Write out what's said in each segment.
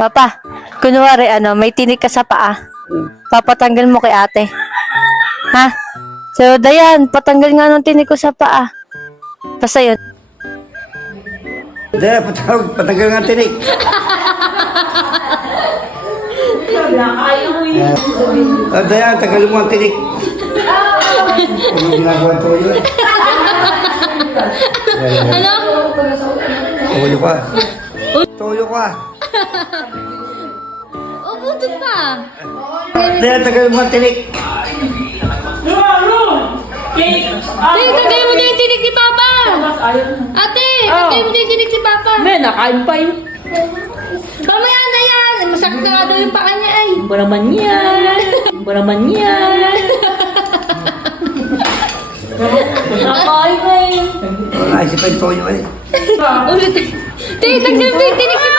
Papa, kunwari may tinik ka sa paa. Papatanggal mo kay ate. Ha? So, Dayan, patanggal nga ng tinik ko sa paa. Basta yun. Daya, patanggal nga tinik. Daya, tagal mo ang tinik. Ano ginagawa ito yun? Ano? Tuyo ka. Tuyo ka. O, butot pa. Daya, tagal mo ang tinik. Tagay mo na yung tinik ni Papa. Ate, tagay mo na yung tinik ni Papa. May, nakain pa yun. Mamaya na yan. Masakit na nga daw yung paa niya ay. Ba naman yan? Ba naman yan? Nakain na yun. Naisipan yung tuyo eh. Ulit. Tagdal mo yung tinik ni Papa.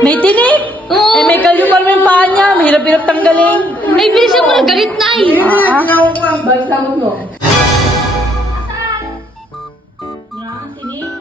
May tinik? Oo. Eh, may kalyo pa naman yung paa niya. Mahirap-hirap tanggalin. Ay, bilisan mo na. Galit na ay. Balik tawag mo. Yan, tinik.